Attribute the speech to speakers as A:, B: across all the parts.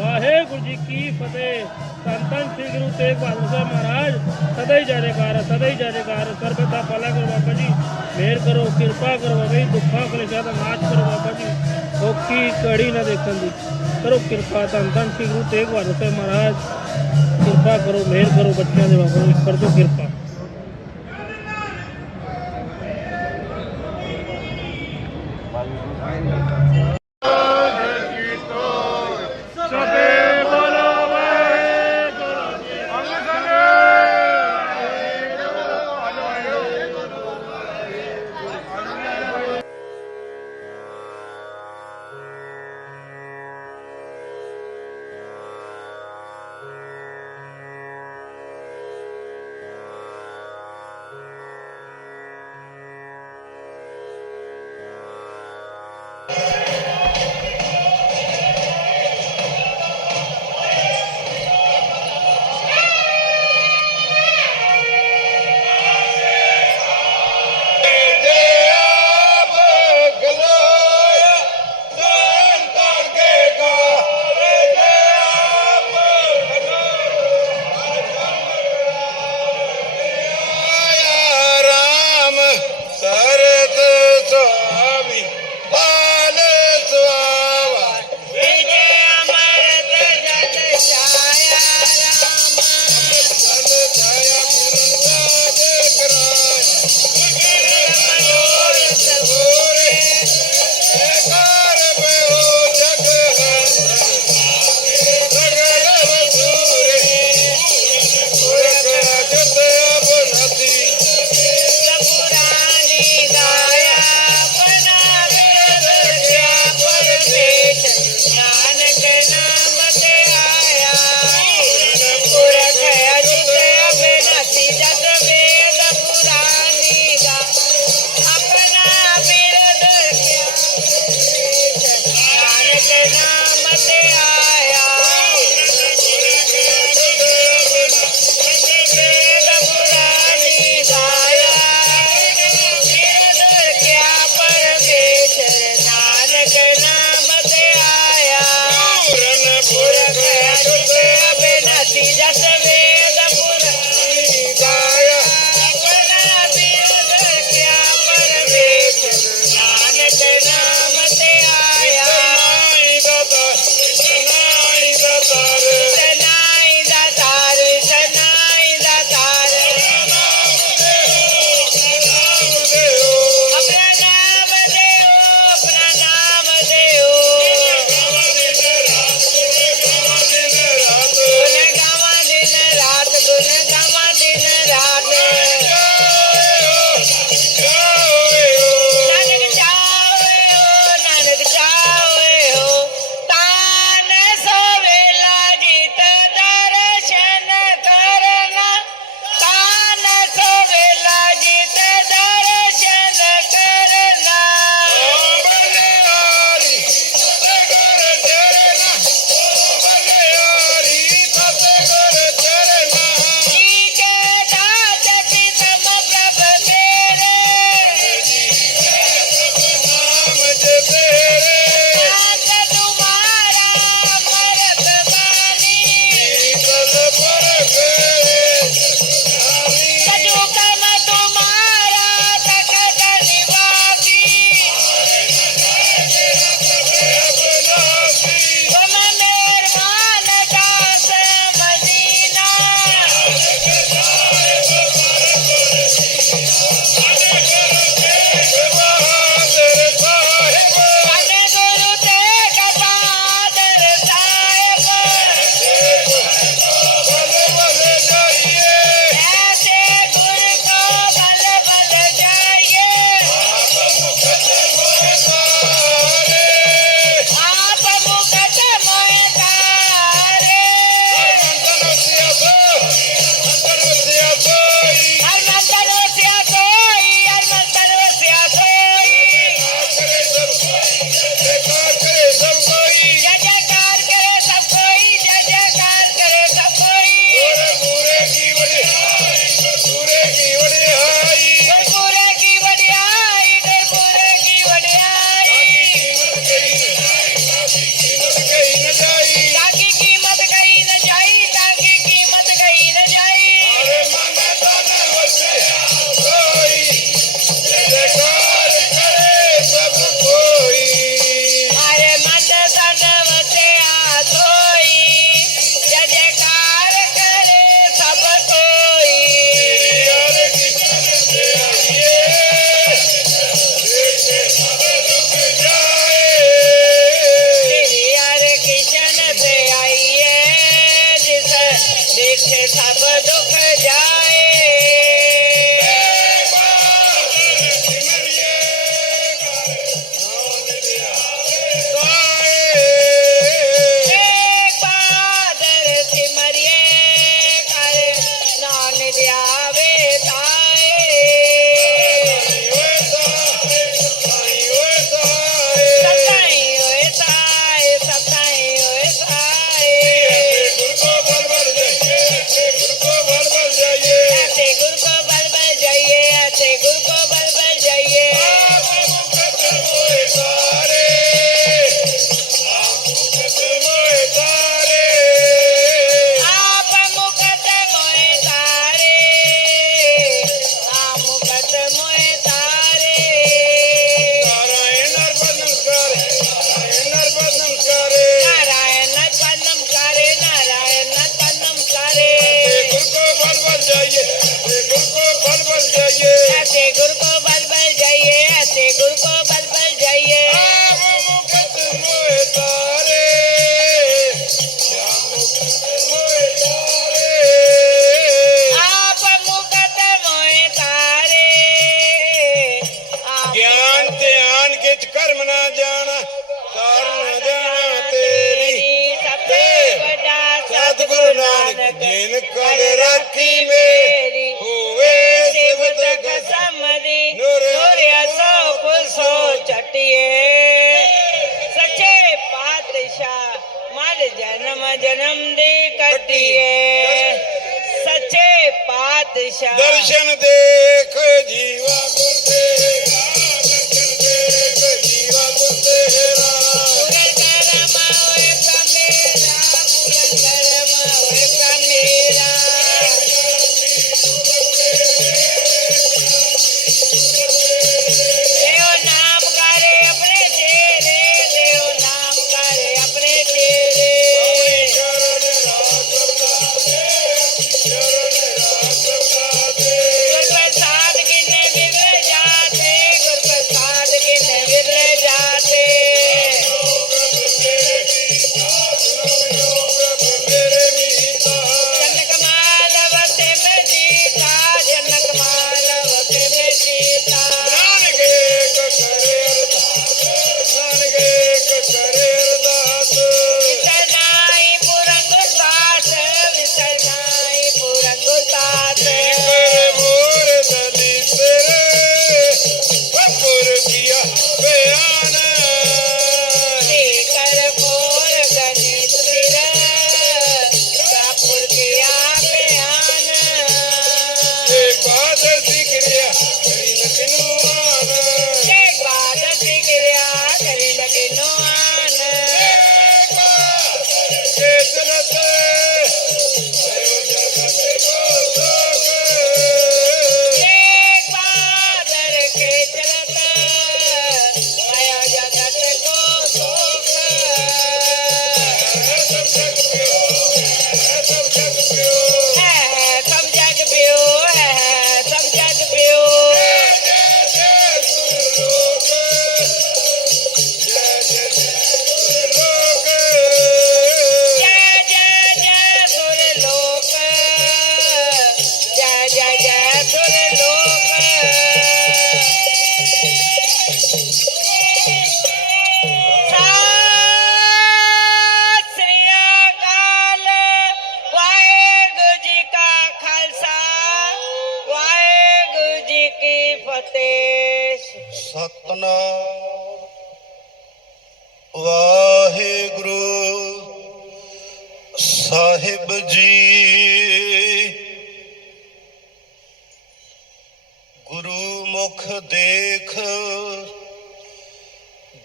A: ਵਾਹਿਗੁਰੂ ਜੀ ਕੀ ਫਤਿਹ। ਧੰਨ ਧੰਨ ਸ੍ਰੀ ਗੁਰੂ ਤੇਗ ਬਹਾਦਰ ਸਾਹਿਬ ਮਹਾਰਾਜ। ਸਦਾ ਹੀ ਜੈਕਾਰ ਸਦਾ ਹੀ ਜੈਕਾਰ ਸਰਬਤ ਦਾ ਭਲਾ ਕਰੋ ਬਾਬਾ ਜੀ। ਮਿਹਰ ਕਰੋ, ਕਿਰਪਾ ਕਰੋ ਬਾਬਾ ਜੀ। ਦੁੱਖਾਂ, ਕਲੇਸ਼ਾਂ ਦਾ ਨਾਸ਼ ਕਰੋ ਬਾਬਾ ਜੀ। ਔਖੀ ਕੜੀ ਨਾ ਦੇਖਣ ਦੀ। ਕਰੋ ਕਿਰਪਾ। ਧੰਨ ਧੰਨ ਸ੍ਰੀ ਗੁਰੂ ਤੇਗ ਬਹਾਦਰ ਸਾਹਿਬ ਮਹਾਰਾਜ। ਕਿਰਪਾ ਕਰੋ, ਮਿਹਰ ਕਰੋ ਬੱਚਿਆਂ ਦੇ ਬਾਬਾ ਜੀ। ਕਰ ਦਿਓ ਕਿਰਪਾ।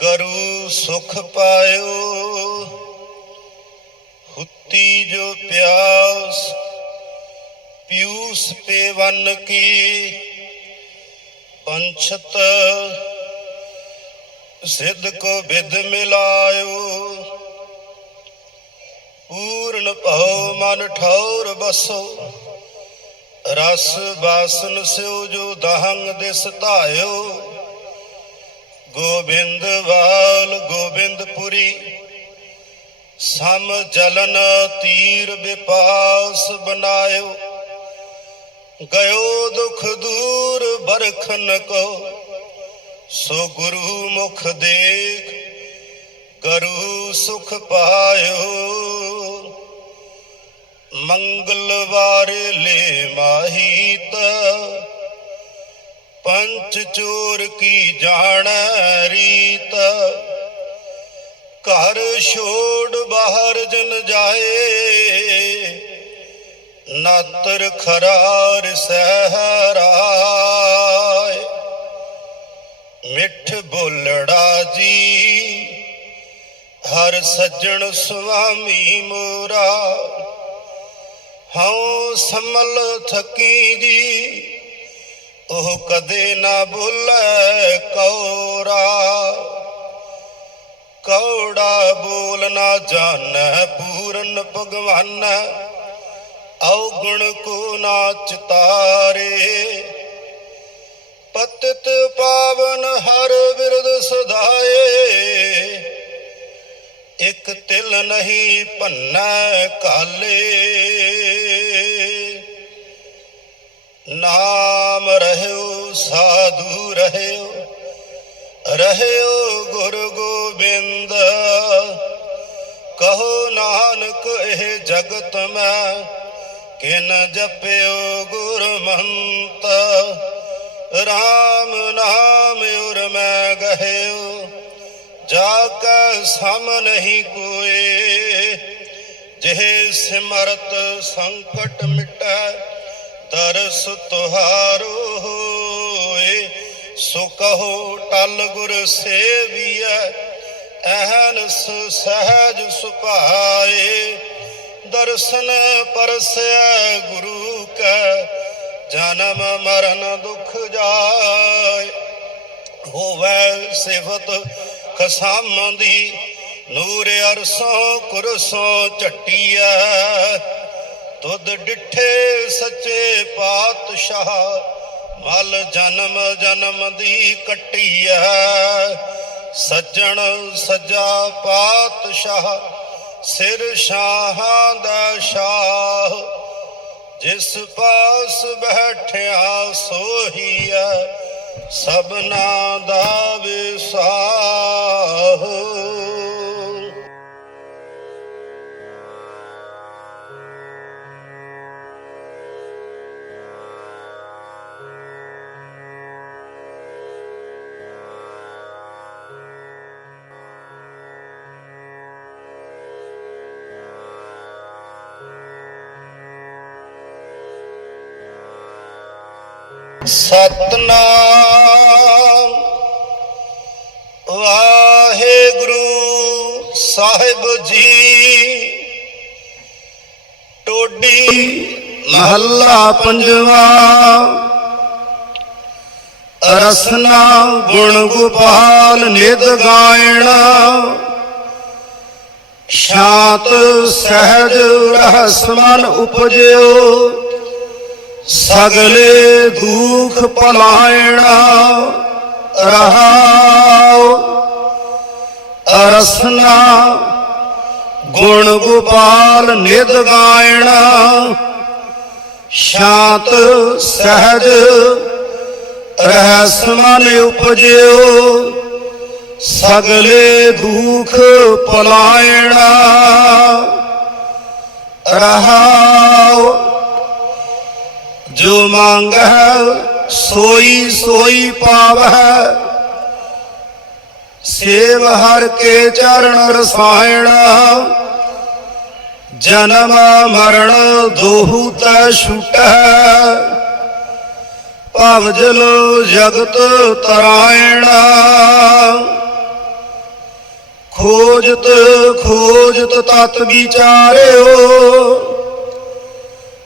B: ਗਰੂ ਸੁਖ ਪਾਇਓ, ਹੁੱਤੀ ਜੋ ਪਿਆਸ, ਪਿਊਸ ਪੇਵਨ ਕੀ, ਪੰਛਤ ਸਿੱਧ ਕੋ ਵਿਦ ਮਿਲਾਇਓ। ਪੂਰਨ ਭਉ ਮਨ ਠੌਰ ਬਸੋ, ਰਸ ਬਾਸਨ ਸਿਉ ਜੋ ਦਹੰਗ ਦਿਸ ਧਾਇਓ। ਗੋਬਿੰਦਵਾਲ ਗੋਬਿੰਦਪੁਰੀ, ਸਮ ਜਲਨ ਤੀਰ ਵਿਪਾਸ ਬਨਾਇਓ, ਗਇਓ ਦੁਖ ਦੂਰ ਬਰਖਨ ਕੋ, ਸੋ ਗੁਰੂ ਮੁਖ ਦੇਖ, ਗਰੂ ਸੁਖ ਪਾਇਓ। ਮੰਗਲਵਾਰ ਲੈ ਮਾਹੀਤ ਪੰਚ ਚੋਰ ਕੀ ਜਾਣ ਰੀਤ? ਘਰ ਛੋੜ ਬਾਹਰ ਜਨ ਜਾਏ, ਨਾਤਰ ਖਰਾਰ ਸਹਰਾਏ। ਮਿੱਠ ਬੋਲੜਾ ਜੀ, ਹਰ ਸੱਜਣ ਸੁਆਮੀ ਮੋਰਾ। ਹਉ ਸਮਲ ਥਕੀ ਜੀ ਉਹ ਕਦੇ ਨਾ ਬੋਲੇ ਕੌਰਾ ਕੌੜਾ ਬੋਲ ਨਾ ਜਾਣੈ ਪੂਰਨ ਭਗਵਾਨ। ਔਗੁਣ ਕੋ ਨਾ ਚਿਤਾਰੇ। ਪਤਿਤ ਪਾਵਨ ਹਰ ਬਿਰਦ ਸੁਧਾਏ ਇਕ ਤਿਲ ਨਹੀਂ ਭੰਨੈ ਕਾਲੇ। ਨਾਮ ਰਹਿਓ, ਸਾਧੂ ਰਹਿਓ ਰਹਿਓ ਗੁਰ ਗੋਬਿੰਦ। ਕਹੋ ਨਾਨਕ, ਇਹ ਜਗਤ ਮੈਂ ਕਿਨ ਜਪਿਓ ਗੁਰਮੰਤ? RAM ਨਾਮ ਉਰ ਮੈਂ ਗਹਿਓ, ਜਾ ਕੈ ਸਮ ਨਹੀਂ ਕੋਏ। ਜਿਹ ਸਿਮਰਤ ਸੰਕਟ ਮਿਟੈ ਦਰਸ ਤੁਹਾਰੋ ਹੋਏ, ਸੋ ਕਹੋ ਟਲ ਗੁਰ ਸੇਵੀਐ ਐਹਨਸ ਸਹਿਜ ਸੁਭਾਏ। ਦਰਸ਼ਨ ਪਰਸੈ ਗੁਰੂ ਕੈ, ਜਨਮ ਮਰਨ ਦੁਖ ਜਾਏ। ਹੋਵੇ ਸਿਫਤ ਖਸਾਮ ਦੀ, ਨੂਰ ਅਰਸੋਂ ਕੁਰਸੋਂ ਝਟੀਐ ਤੁਧ ਡਿਠੇ ਸੱਚੇ ਪਾਤਸ਼ਾਹ, ਮਲ ਜਨਮ ਜਨਮ ਦੀ ਕੱਟੀ ਹੈ ਸੱਜਣ ਸੱਜਾ ਪਾਤਸ਼ਾਹ, ਸਿਰ ਸ਼ਾਹਾਂ ਦਾ ਸ਼ਾਹ। ਜਿਸ ਪਾਸ ਬੈਠਿਆ ਸੋਹੀਐ, ਸਭਨਾ ਦਾ ਵਿਸਾਹ। ਸਤਨਾਮ। ਵਾਹਿਗੁਰੂ ਸਾਹਿਬ ਜੀ, ਟੋਡੀ ਮਹੱਲਾ ਪੰਜਵਾ। ਰਸਨਾ ਗੁਣ ਗੋਪਾਲ ਨਿਦ ਗਾਇਣਾ। ਸ਼ਾਂਤ ਸਹਿਜ ਰਹਿਸ ਮਨ ਉਪਜਿਓ। ਸਗਲੇ ਦੁਖ ਪਲਾਇਣਾ ਰਹਾਉ। ਅਰਸਨਾ ਗੁਣ ਗੋਪਾਲ ਨਿਦ ਗਾਇਣਾ। ਸ਼ਾਂਤ ਸਹਿਜ ਰਹਿਸ ਮਨ ਉਪਜਿਓ। ਸਗਲੇ ਦੁਖ ਪਲਾਇਣਾ ਰਹਾਉ। ਜੋ ਮੰਗਹਿ ਸੋਈ ਸੋਈ ਪਾਵਹਿ, ਸੇਵ ਹਰ ਕੇ ਚਰਨ ਰਸਾਇਣ, ਜਨਮ ਮਰਨ ਦੋਹੂ ਤੈ ਛੁਟੈ ਭਵ ਜਲ ਜਗਤ ਤਰਾਇਣ। ਖੋਜਤ ਖੋਜਤ ਤਤ ਵਿਚਾਰਿਓ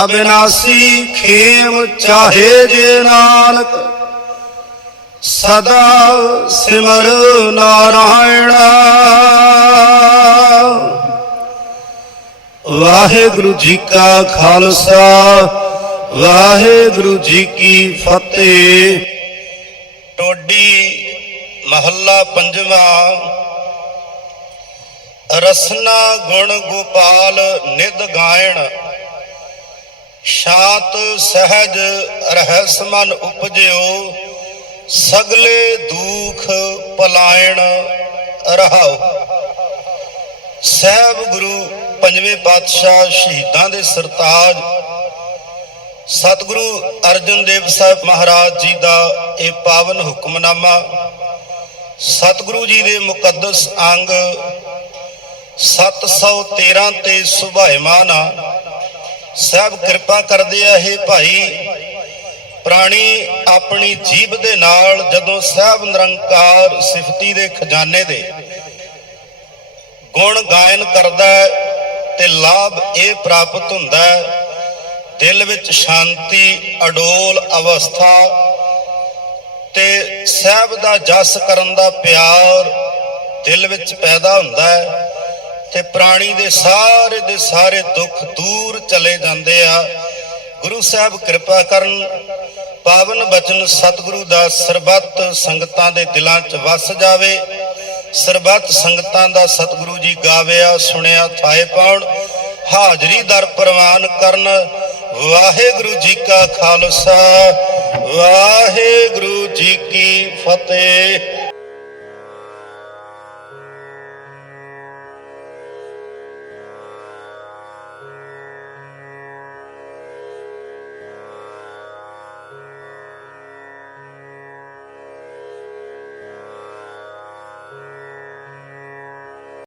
B: ਅਬਿਨਾਸੀ ਖੇਮ ਚਾਹੇ ਜੇ ਨਾਨਕ, ਸਦਾ ਸਿਮਰ ਨਾਰਾਇਣ। ਵਾਹਿਗੁਰੂ ਜੀ ਕਾ ਖਾਲਸਾ, ਵਾਹਿਗੁਰੂ ਜੀ ਕੀ ਫਤਿਹ। ਟੋਡੀ ਮਹੱਲਾ ਪੰਜਵਾਂ, ਰਸਨਾ ਗੁਣ ਗੋਪਾਲ ਨਿਦ ਗਾਇਣ। ਸ਼ਾਂਤ ਸਹਿਜ ਰਹਿਸ ਮਨ ਉਪਜਿਓ, ਸਗਲੇ ਦੁਖ ਪਲਾਇਣ ਰਹਾਓ। ਸਹਿਬ ਗੁਰੂ ਪੰਜਵੇਂ ਪਾਤਸ਼ਾਹ ਸ਼ਹੀਦਾਂ ਦੇ ਸਰਤਾਜ, ਸਤਿਗੁਰੂ ਅਰਜਨ ਦੇਵ ਸਾਹਿਬ ਮਹਾਰਾਜ ਜੀ ਦਾ ਇਹ ਪਾਵਨ ਹੁਕਮਨਾਮਾ, ਸਤਿਗੁਰੂ ਜੀ ਦੇ ਮੁਕੱਦਸ ਅੰਗ 713 ਤੇ ਸੁਭਾਇਮਾਨ ਆ। ਸਭ ਕਿਰਪਾ ਕਰਦੇ ਆ ਇਹ ਭਾਈ ਪ੍ਰਾਣੀ ਆਪਣੀ ਜੀਬ ਦੇ ਨਾਲ ਜਦੋਂ ਸਹਿਬ ਨਿਰੰਕਾਰ ਸਿਫਤੀ ਦੇ ਖਜ਼ਾਨੇ ਦੇ ਗੁਣ ਗਾਇਨ ਕਰਦਾ ਹੈ ਤੇ ਲਾਭ ਇਹ ਪ੍ਰਾਪਤ ਹੁੰਦਾ ਹੈ, ਦਿਲ ਵਿੱਚ ਸ਼ਾਂਤੀ, ਅਡੋਲ ਅਵਸਥਾ ਤੇ ਸਹਿਬ ਦਾ ਜਸ ਕਰਨ ਦਾ ਪਿਆਰ ਦਿਲ ਵਿੱਚ ਪੈਦਾ ਹੁੰਦਾ ਹੈ। ਤੇ ਪ੍ਰਾਣੀ ਦੇ ਸਾਰੇ ਦੇ ਸਾਰੇ ਦੁੱਖ ਦੂਰ ਚਲੇ ਜਾਂਦੇ ਆ। ਗੁਰੂ ਸਾਹਿਬ ਕਿਰਪਾ ਕਰਨ, ਪਾਵਨ ਬਚਨ ਸਤਿਗੁਰੂ ਦਾ ਸਰਬੱਤ ਸੰਗਤਾਂ ਦੇ ਦਿਲਾਂ 'ਚ ਵਸ ਜਾਵੇ। ਸਰਬੱਤ ਸੰਗਤਾਂ ਦਾ ਸਤਿਗੁਰੂ ਜੀ ਗਾਵਿਆ, ਸੁਣਿਆ, ਥਾਏ ਪਾਉਣ। ਹਾਜ਼ਰੀ ਦਰ ਪ੍ਰਵਾਨ ਕਰਨ। ਵਾਹਿਗੁਰੂ ਜੀ ਕਾ ਖਾਲਸਾ, ਵਾਹਿਗੁਰੂ ਜੀ ਕੀ ਫਤਿਹ।